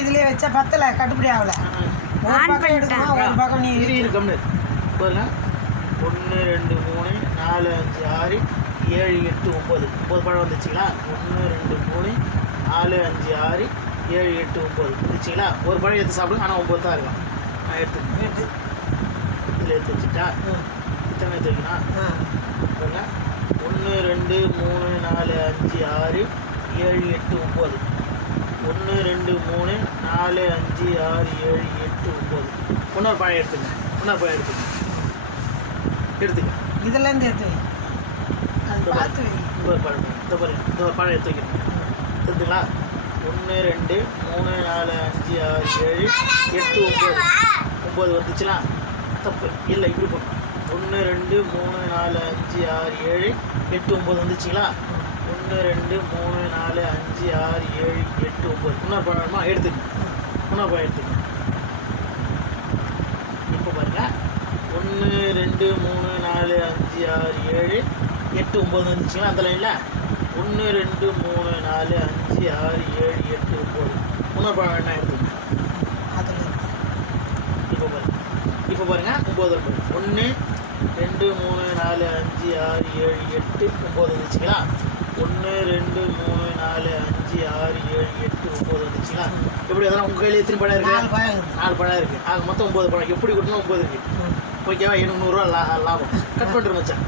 இதுலயே வச்சா பத்தல கட்டுப்படி ஆகல. ஒரு பக்கம் எடுக்கணும், ஒரு பக்கம் நீ கம்னு பாருங்க. 1 2 3 4 5 6 7 8 9 9 பழம் வந்துச்சுங்களா? 1 2 3 4 5 6 7 8 9 வந்துச்சுங்களா? ஒரு பழம் எடுத்து சாப்பிடுங்க, ஆனால் 9 தான் இருக்கும். நான் எடுத்து இதில் எடுத்து வச்சுட்டா இத்தனை எடுத்து வைக்கணும் பாருங்க. 1 2 3 4 5 6 7 8 9 1 2 3 4 5 6 7 8 9 இன்னொரு பழம் எடுத்துங்க. இதுலேருந்து எடுத்து வை. அது பார்த்து வை. இன்னொரு பழம் இந்த பழம் எடுத்து வைக்கணும். எடுத்துங்களா? 1 2 3 4 5 6 7 8 9 வந்துச்சுங்களா? தப்பு இல்லை, இப்படி போகணும். 1 2 3 4 5 6 7 8 9 வந்துச்சுங்களா? 1 2 3 4 5 6 7 8 9 இன்னொரு பழம் வேணுமா? எடுத்துக்கணும். இன்னொரு பழம் எடுத்துக்கணும். இப்போ பாருங்க. 1 2 3 4 5 6 7 8 9 வந்துச்சுங்களா? அந்த லைனில் 1 2 3 4 5 6 7 8 9 இன்னொரு பழம் வேணா எடுத்துக்கணும். இப்போ பாருங்க 9 1 2 3 4 5 6 7 8 9 வந்துச்சுங்களா? 1 2 3 4 5 6 7 8 9 வந்துச்சுங்களா? எப்படி அதெல்லாம் உங்கள் கையில் எத்தனை பழம் இருக்குது? 4 பழம் இருக்குது. ஆக மொத்தம் 9 பழம். எப்படி கொடுத்தோம் 9 இருக்குது. ஓகேவா? எனக்கு 100 ரூபா லாபம். கட் பண்ணுறேன் மச்சான்.